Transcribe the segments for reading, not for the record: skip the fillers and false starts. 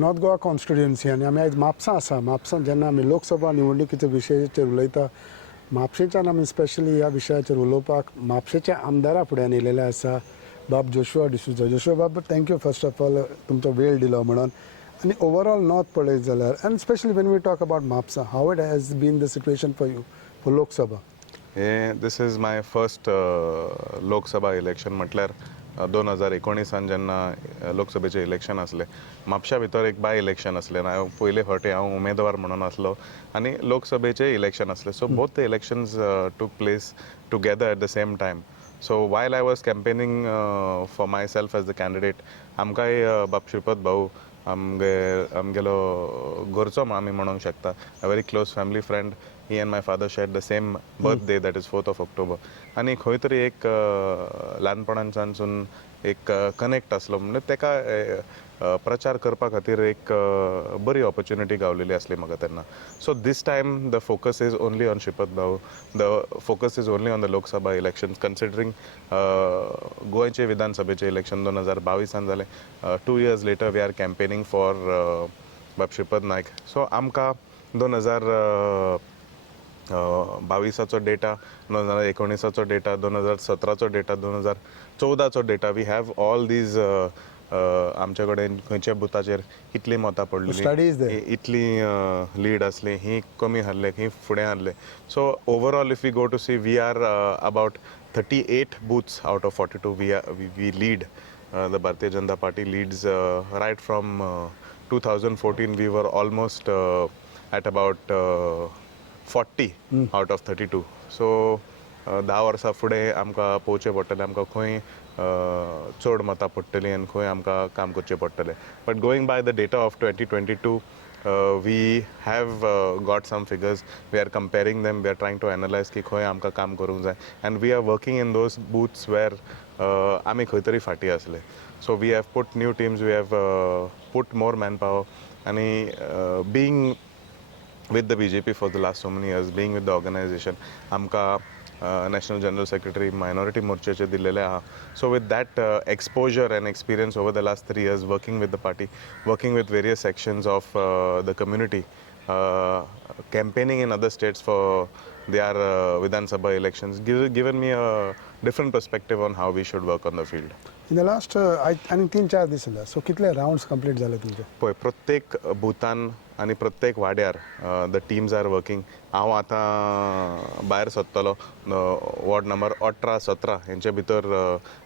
North Goa constituency आनी आमी आयज म्हापसा आसा. म्हापसा जेन्ना आमी लोकसभा निवडणुकीच्या विशयाचेर उलयता, म्हापशेच्यान आमी स्पेशली ह्या विशयाचेर उलोवपाक म्हापशेच्या आमदारा फुड्यान येयलेले आसा बाब जोशुआ डिसूजा. जोशुआ बाब, थँक्यू फर्स्ट ऑफ ऑल तुमचो वेळ दिलो म्हणून. आनी ओवरऑल नॉर्थ पळयत जाल्यार and specially when we talk about Mhapsa, how it has been the situation for you for Lok Sabha? This is my first Lok Sabha election. म्हटल्यार 2019 जेन्ना लोकसभेचें इलेक्शन आसलें, म्हापशा भितर एक बाय इलेक्शन आसलें. हांव पयले फावटी हांव उमेदवार म्हणून आसलो आनी लोकसभेचें इलेक्शन आसलें. So both the elections took place together at the same time. So while I was campaigning for myself as the candidate, आमकांय बाब श्रीपत भाऊ आमगेलो घरचो आमी म्हणूंक शकता, a very close family friend. He and my father shared the same birthday, that is 4th October. आनी खंय तरी एक ल्हानपणांच्यानसून एक कनेक्ट आसलो, म्हणजे तेका प्रचार करपा खातीर एक बरी ऑपॉर्च्युनिटी गावलेली आसली म्हाका तेन्ना. So this time the focus is only on Shripad भाऊ, the focus is only on the Lok Sabha election. Considering गोंयचे विधानसभेचे इलेक्शन 2022 जालें, 2 years later we are campaigning for बाब श्रीपत नायक. सो आमकां 2022 data, 2019 data, 2017 data, 2014 data, we have all these. आमचे कडेन खंयच्या बुथाचेर कितली मतां पडलेली, इतली लीड आसली, ही कमी हारले, ही फुडें हारले. So overall if we go to see, we are about 38 booths out of 42 we lead. The Bharatiya Janata Party leads right from 2014. We were almost at about 40 out of 32. So 10 वर्सां फुडें आमकां पोवचें पडटलें, आमकां खंय चड मतां पडटलीं आनी खंय आमकां काम करचें पडटलें. But going by the data of 2022, we have got some figures. We are comparing them. We are trying to analyze की खंय आमकां काम करूंक जाय, and we are working in those booths where आमी खंय तरी फाटी आसले. So we have put new teams, we have put more manpower, आनी being with the BJP for the last so many years, being with the organization, आमकां National General Secretary Minority Morchaचे दिलेले आहा. So with that exposure and experience over the last 3 years working with the party, working with various sections of the community, campaigning in other states for their Vidhan Sabha elections, given me a different perspective on how we should work on the field. In the last आनी 3-4 दीस जाला, सो कितले rounds complete जाले तुमचे? पळय, प्रत्येक बुथान आनी प्रत्येक वाड्यार द टीम्स आर वर्किंग. हांव आतां भायर सरतलो वॉर्ड नंबर 18-17 हेंचे भितर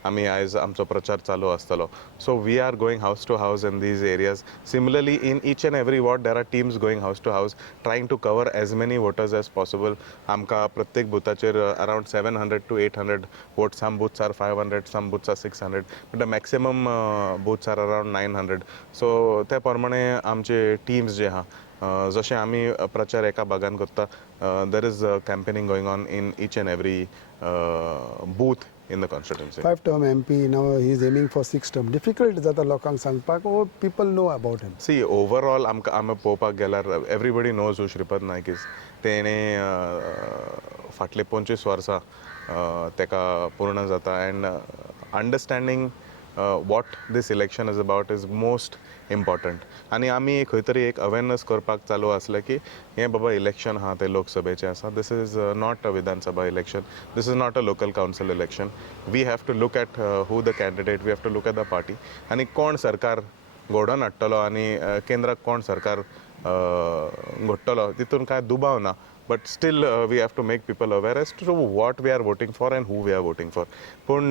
आमी आयज आमचो प्रचार चालू आसतलो. So we are going house to house in these areas. Similarly in each and every ward there are teams going house to house, trying to cover as many voters as possible. आमकां प्रत्येक बुथाचेर around 700 to 800 votes. Some booths are 500, some booths are 600, but the maximum booths are around 900. So त्या प्रमाणे आमचे teams जे आहा, जशें आमी प्रचार एका भागान करता, there is campaigning going on in each and every booth in the constituency. 5-term MP, now he is aiming for 6-term. Difficult जाता लोकांक सांगपाक, or people know about him? See, overall आमी पळोवपाक गेल्यार everybody knows who Shripat Nayak is. तेणें फाटले 25 वर्सां तेका पूर्ण जाता, and understanding what this election is about is most important. आनी आमी खंय तरी एक अवेरनेस करपाक चालू आसले की हें बाबा इलेक्शन आहा तें लोकसभेचें आसा. This is not a Vidhan Sabha election, this is not a local council election. We have to look at who the candidate, we have to look at the party, आनी कोण सरकार घडोवन हाडटलो आनी केंद्राक कोण सरकार घडटलो तितून कांय दुबाव ना. But still we have to make people aware as to what we are voting for and who we are voting for. पूण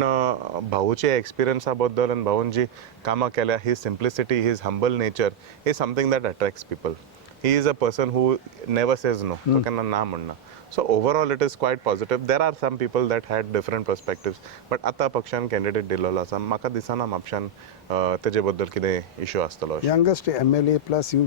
भाऊचे एक्सपिरियन्सा बद्दल आनी भाऊन जी कामां केल्या, his simplicity, his humble nature is something that attracts people. He is a person who never says no. तो केन्ना ना म्हणना. So overall it is quite positive. There are some people that had different perspectives, but आतां पक्षान candidate दिल्लो आसा, म्हाका दिसना म्हापशान तेजे बद्दल कितें इश्यू आसतलो. Youngest MLA, plus you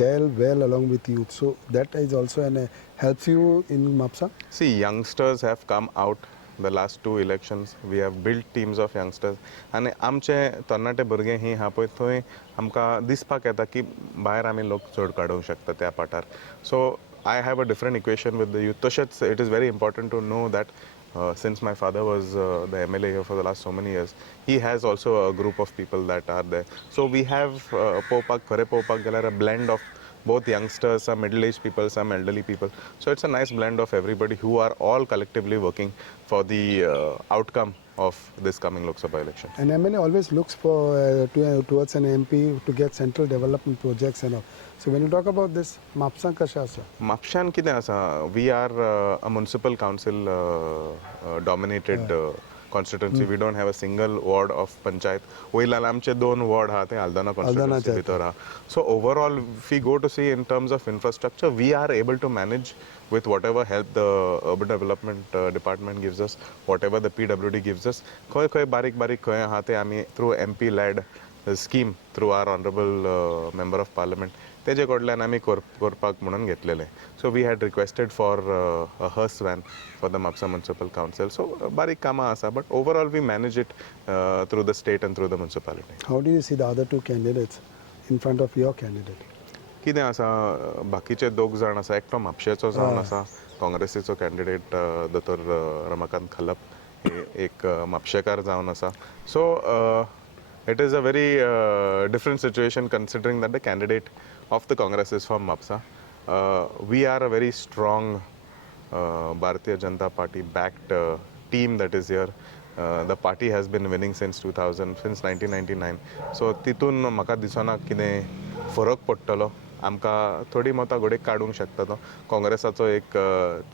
gel well along with youth, so that is also helps you in Mapusa? See, youngsters have come out the last 2 elections. We have built teams of youngsters, आनी आमचे तरणाटे भुरगे ही हा पळय थंय आमकां दिसपाक येता की भायर आमी लोक चड काडूंक शकता त्या पाठार. सो I have a different equation with the youth. तशेंच it is very important to know that since my father was the MLA here for the last so many years, he has also a group of people that are there. So we have popak gelar a blend of both youngsters, some middle-aged people, some elderly people. So it's a nice blend of everybody who are all collectively working for the outcome of this coming Lok Sabha election. And MLA always looks for towards an MP to get central development projects and all. So when you talk about this, Mapusa kasha asa? Mapshan कितें आसा, we are a municipal council dominated constituency. We don't have a single ward of panchayat. वयल्यान आमचे 2 ward आहा ते Aldana constituency Aldana भितर आहा. So overall, if we go to see in terms of infrastructure, we are able to manage with whatever help the urban development department gives us, whatever the PWD gives us. खंय बारीक खंय आहा ते आमी through MP led scheme through our honorable member of parliament तेजे कडल्यान आमी करपाक म्हणून घेतलेले. So we had requested for a hearse van for the Mapusa municipal council. So बारीक कामां आसा, but overall we manage it through the state and through the municipality. How do you see the other 2 candidates in front of your candidate? कितें आसा, बाकीचे 2 जाण आसा, एकटो म्हापशेचो जावन आसा, काँग्रेसीचो कॅन्डिडेट दोतोर रमाकांत खलप, एक म्हापशेकार जावन आसा. So it is a very different situation considering that the candidate of the Congress is from Mapusa. We are a very strong Bharatiya Janata Party backed team that is here. The party has been winning since 1999. So तितून म्हाका दिसना कितें फरक पडटलो. आमकां थोडी मतां घोडेक काडूंक शकता तो. काँग्रेसाचो एक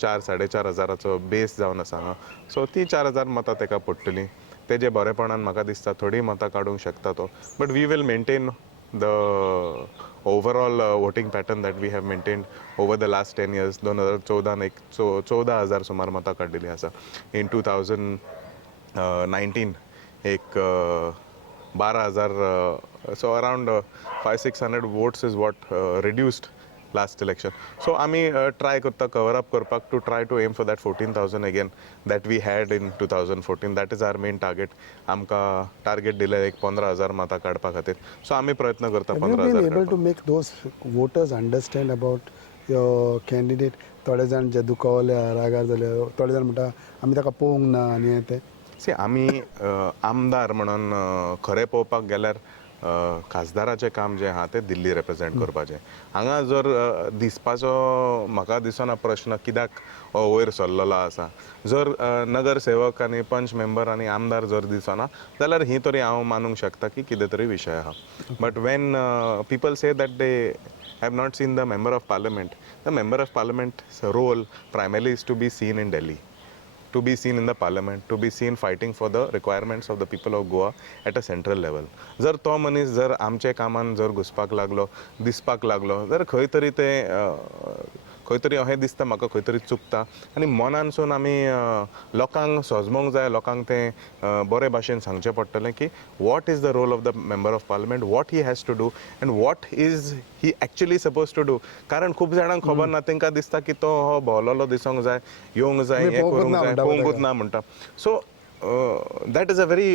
4-4.5 हजाराचो बेस जावन आसा हांगा. सो ती 4,000 मतां तेका पडटलीं. तेजे बरेपणान म्हाका दिसता थोडी मतां काडूंक शकता तो. But we will maintain the overall voting pattern that we have maintained over the last 10 years. 2014 एक 14,000 सुमार मतां काडिल्लीं आसा. In 2019 एक 12,000, so around 500-600 votes is what reduced last election. So आमी try करता cover up करपाक to try to aim for that 14,000 again that we had in 2014. That is our main target. आमकां target दिलें एक 15,000 मतां काडपा खातीर. So आमी प्रयत्न करता Have you 15,000 been able to make those voters understand about your candidate? थोडे जाण जे दुखवले रागार जाले, थोडे जाण म्हणटा आमी ताका पळोवंक ना आनी हें तें. सी आमी आमदार म्हणून खरें पळोवपाक गेल्यार खासदाराचें काम जें आहा तें दिल्ली रिप्रेझेंट करपाचें. हांगा जर दिसपाचो म्हाका दिसना प्रश्न कित्याक हो वयर सरलेलो आसा. जर नगरसेवक आनी पंच मेंबर आनी आमदार जर दिसना जाल्यार ही तरी हांव मानूंक शकता की कितें तरी विशय आहा. But when people say that they have not seen the member of parliament, the member of parliament's role primarily is to be seen in Delhi, to be seen in the parliament, to be seen fighting for the requirements of the people of Goa at a central level. जर तो मनीस जर आमचे कामान जर घुसपाक लागलो, दिसपाक लागलो, जर खंय तरी ते खंय तरी अहें दिसता म्हाका खंय तरी चुकता आनी मनानसून आमी लोकांक सोजमोंक जाय, लोकांक तें बरे भाशेन सांगचें पडटलें की what is the role of the member of parliament, what he has to do and what is he actually suppose to do. कारण खूब जाणांक खबर ना, तांकां दिसता की तो हो भोंवलोलो दिसोंक जाय, येवंक जाय, हें करूंक जाय, पळोवंकूच ना म्हणटा. सो that is a very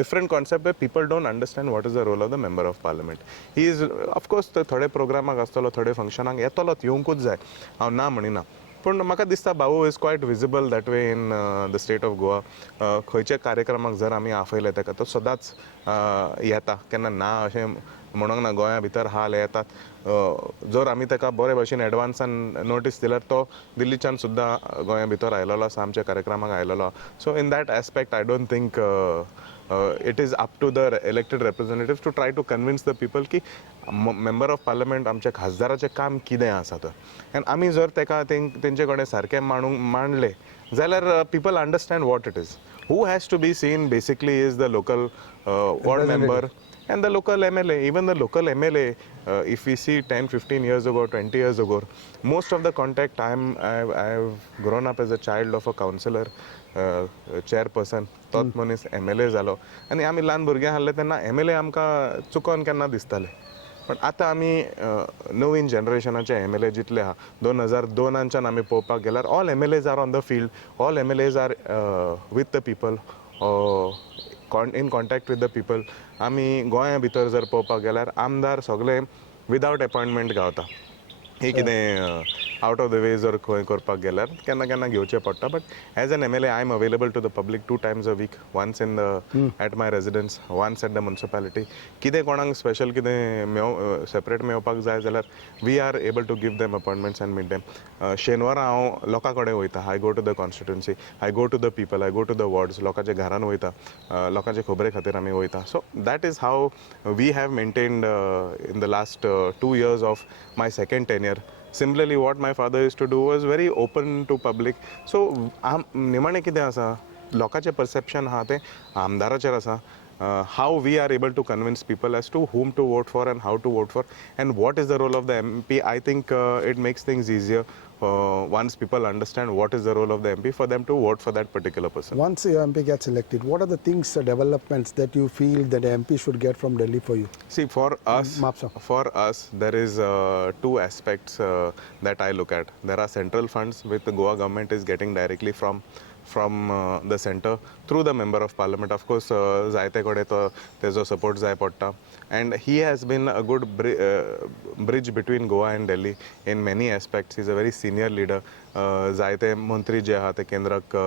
different concept where people don't understand what is the role of the member of parliament. He is of course थोडे प्रोग्रामाक आसतलो, थोडे फंक्शनाक येतलोच, येवंकूच जाय, हांव ना म्हणिना. पूण म्हाका दिसता भाऊ is quiet visible that way in the state of Goa. खंयचे कार्यक्रमाक जर आमी आफयले तेका तो सदांच येता, केन्ना ना अशें म्हणूंक ना. गोंया भितर हाल येतात. जर आमी ताका बरे भशेन एडवान्सान नोटीस दिल्यार तो दिल्लीच्यान सुद्दां गोंया भितर आयलोलो आसा, आमच्या कार्यक्रमाक आयलोलो. So in that aspect I don't think it is up to the elected representatives to try to convince the people की member of parliament आमच्या खासदाराचें काम कितें आसा तर. आनी आमी जर तेका तेंचे कडेन सारकें मांडलें जाल्यार people understand what it is. Who has to be seen basically is the local ward member and the local MLA. Even the local MLA, if we see 10-15 years ago, 20 years ago, most of the contact I've grown up as a child of a councillor, chairperson, तोच मनीस MLA जालो आनी आमी ल्हान भुरगें आसले तेन्ना MLA आमकां चुकोन केन्ना दिसताले. पण आतां आमी नवीन जनरेशनाचे MLA जितले आहा, 2002च्यान आमी पळोवपाक गेल्यार all MLAs are on the field, all MLAs are with the people, in contact with the people. आमी गोंया भितर जर पळोवपाक गेल्यार आमदार सगळे विदावट अपॉयंटमेंट गावता. ही कितें आउट ऑफ द वे जर खंय करपाक गेल्यार केन्ना केन्ना घेवचें पडटा but as an MLA I am available to the public 2 times a week, once in the at my residence, once at the municipality. कितें कोणाक स्पेशल कितें सेपरेट मेवपाक जाय जाल्यार we are able to give them appointments and meet them. शेनवारा हांव लोकां कडेन वयता. I go to the constituency, I go to the people, I go to the wards, लोकांच्या घरान वयता, लोकांचे खबरे खातीर आमी वयता. So that is how we have maintained in the last 2 years of my second tenure. Similarly, what my father used to do was very open to public. So निमाणें कितें आसा, लोकांचें perception आहा तें आमदाराचेर आसा. How we are able to convince people as to whom to vote for and how to vote for and what is the role of the MP. I think it makes things easier once people understand what is the role of the MP for them to vote for that particular person. Once your MP gets elected, what are the things, developments that you feel that the MP should get from Delhi for you? See, for us, there is 2 aspects that I look at. There are central funds which the Goa government is getting directly from the center through the member of parliament. Of course, जायते कडेन तो तेजो support जाय पडटा, and he has been a good bridge between Goa and Delhi in many aspects. He's a very senior leader. जायते मंत्री जे आहा ते केंद्राक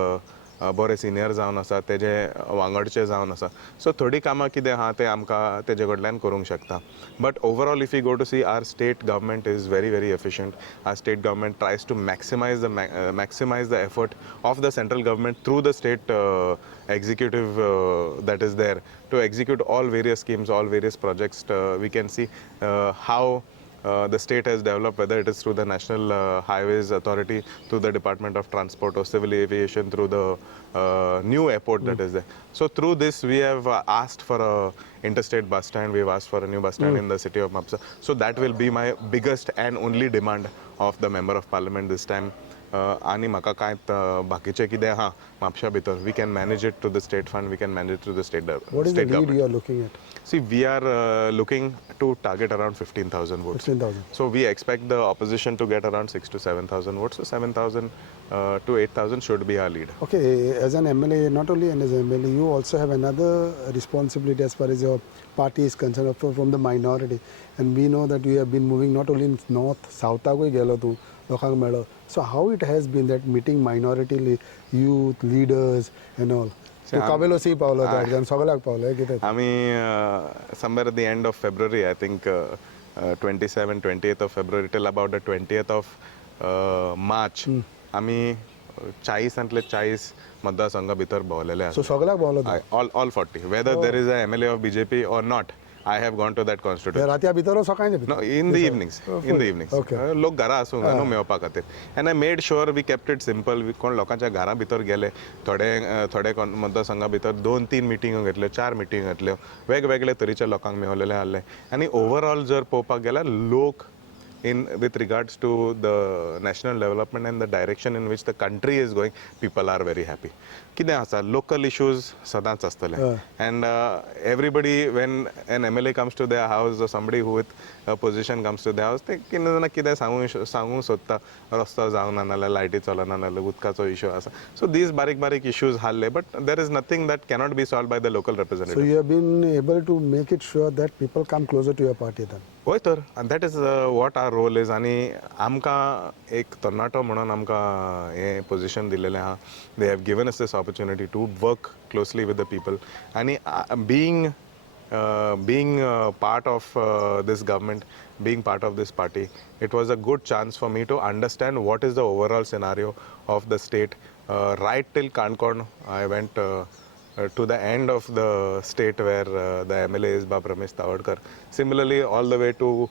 बरे सिनियर जावन आसा, तेजे वांगडचे जावन आसा. सो थोडी कामां कितें आहा ते आमकां तेजे कडल्यान करूंक शकता. But overall if you go to see our state government is very very efficient. Our state government tries to maximize the effort of the central government through the state executive that is there to execute all various schemes, all various projects. We can see how the state has developed, whether it is through the National Highways Authority, through the Department of Transport or Civil Aviation, through the new airport that is there. So through this we have asked for a interstate bus stand, we have asked for a new bus stand in the city of Mapusa. So that will be my biggest and only demand of the Member of Parliament this time. आणि म्हाका कांय बाकीचें कितें आहा म्हापशा भितर, we can manage it to the state fund, we can manage it through the state government. What is the lead you are looking at? See, we are looking to target around 15,000 votes. 15,000. So we expect the opposition to get around 6,000 to 7,000 votes. So 7,000 to 8,000 should be our lead. Okay, as an MLA, not only as an MLA, you also have another responsibility as far as your party is concerned, from the minority. And we know that you have been moving not only in north, south, लोकांक मेळ्ळो. So how it has been that meeting minority youth leaders and all. तूं काबेलो सी Paulo त्या सगळ्याक Paulo कितें आमी somewhere at the end of February, I think 27, 28th of February till about the 20th of March, आमी 40 मतदारसंघा भितर भोंवलेले आसा. सो सगळ्याक भोंवलो all 40, whether there is a MLA of BJP or not. I have gone to that constituency. रात्या भितर सकाळच्या भितर? No, in the evenings. In the evenings. लोक घरा आसूंक जाय न्हू मेवपा खातीर. And I made sure we kept it simple. कोण लोकांच्या घरा भितर गेले, थोडे मतदारसंघा भितर 2-3 मिटिंगो घेतल्यो, 4 मिटिंग घेतल्यो, वेगवेगळे तरेच्या लोकांक मेवलेले आहले. आनी ओवरऑल जर पळोवपाक गेल्यार लोक with regards to the national development and the direction in which the country is going, people are very happy. कितें आसा, local issues सदांच आसतले. And everybody, when an MLA comes to their house or somebody who with a position comes to their house, ते कितें सांगूंक सोदता, रस्तो जावना नाल्यार लायटी चलना नाल्यार उदकाचो इश्यू आसा. So these बारीक issues हाल्ले, but there is nothing that cannot be solved by the local representative. So you have been able to make it sure that people come closer to your party then? होय तर, and that is what our role is. आनी आमकां एक तरणाटो म्हणून आमकां हें position दिलेलें आहा. They have given us this opportunity to work closely with the people. आनी being part of this government, being part of this party, it was a good chance for me to understand what is the overall scenario of the state. Right till Kankorn, I went to the end of the state where the MLA is Bab Ramesh Tawardkar. Similarly, all the way to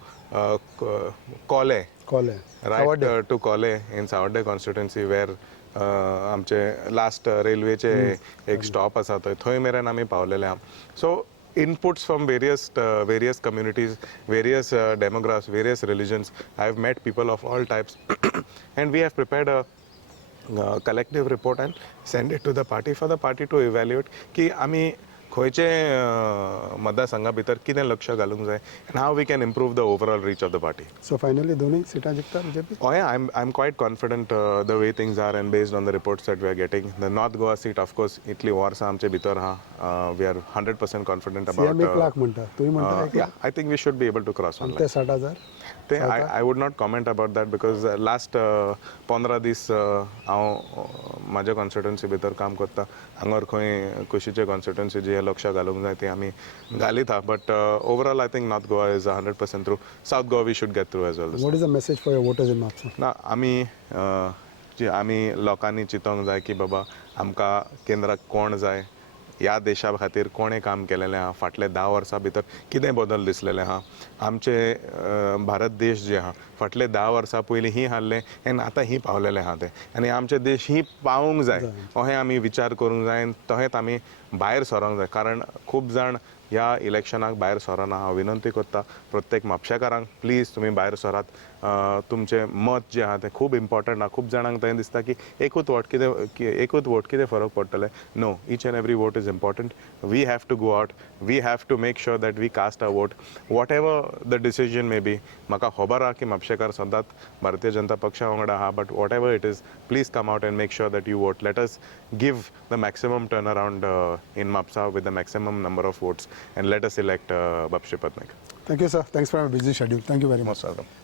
Kole. Right to Kole in Sawadde constituency, where आमचे last रेल्वेचे एक stop आसा थंय मेरेन आमी पावलेले आहा. सो inputs from various communities, various demographics, various religions. I have met people of all types and we have prepared a collective report and send it to the party for the party to evaluate ki ami खंयचे मतदारसंघा भितर कितें लक्ष घालूंक जाय and how we can improve the overall reach of the party. So finally दोनूय सिटां जिखता BJP. हय, I am quite confident the way things are and based on the reports that we are getting. The north Goa seat of course इतली वर्सां आमचे भितर आहा. We are 100% confident CM 1 about. Lakh म्हणटा, तुमी म्हणटा 1 lakh. I think we should be able to cross on ते 60,000. ते I would not comment about that because last 15 days हांव म्हाज्या कॉन्स्टिट्युएन्सी भितर काम करता. हांगर खंय कुशीचे कॉन्स्टिट्युएन्सी जे लक्ष घालूंक जाय ते आमी घालीत आहा. But overall I think north Goa is 100% through. South Goa we should get through as well. What is the message for your voters in Mhapsa? ना आमी लोकांनी चिंतोंक जाय की बाबा आमकां केंद्राक कोण जाय, ह्या देशा खातीर कोणें काम केलेलें आहा, फाटले 10 वर्सां भितर कितें बदल दिसलेले आहा. आमचे भारत देश जे आहा फाटले 10 वर्सां पयलीं ही हारलें एन आतां ही पावलेलें आहा तें. आनी आमचे देश ही पावूंक जाय अहें आमी विचार करूंक जाय आनी तहेंच आमी भायर सरोंक जाय. कारण खूब जाण ह्या इलेक्शनाक भायर सरना. हांव विनंती करता प्रत्येक म्हापशेकारांक प्लीज तुमी भायर सरात. तुमचें मत जें आहा तें खूब इम्पॉर्टंट आहा. खूब जाणांक थंय दिसता की एकूच वोट कितें फरक पडटलें. No, each and every vote is important. We have to go out. We have to make sure that we cast a vote whatever the decision may be. म्हाका खबर आहा की म्हापशेकार सदांच भारतीय जनता पक्षा वांगडा आहा. But what ever it is, please come out and make sure that you won't. Let us give the maximum turn around in Mapusa with the maximum number of votes and let us elect Bapshi Patnaik. Thank you, sir. Thanks for your busy schedule. Thank you very much. Most welcome.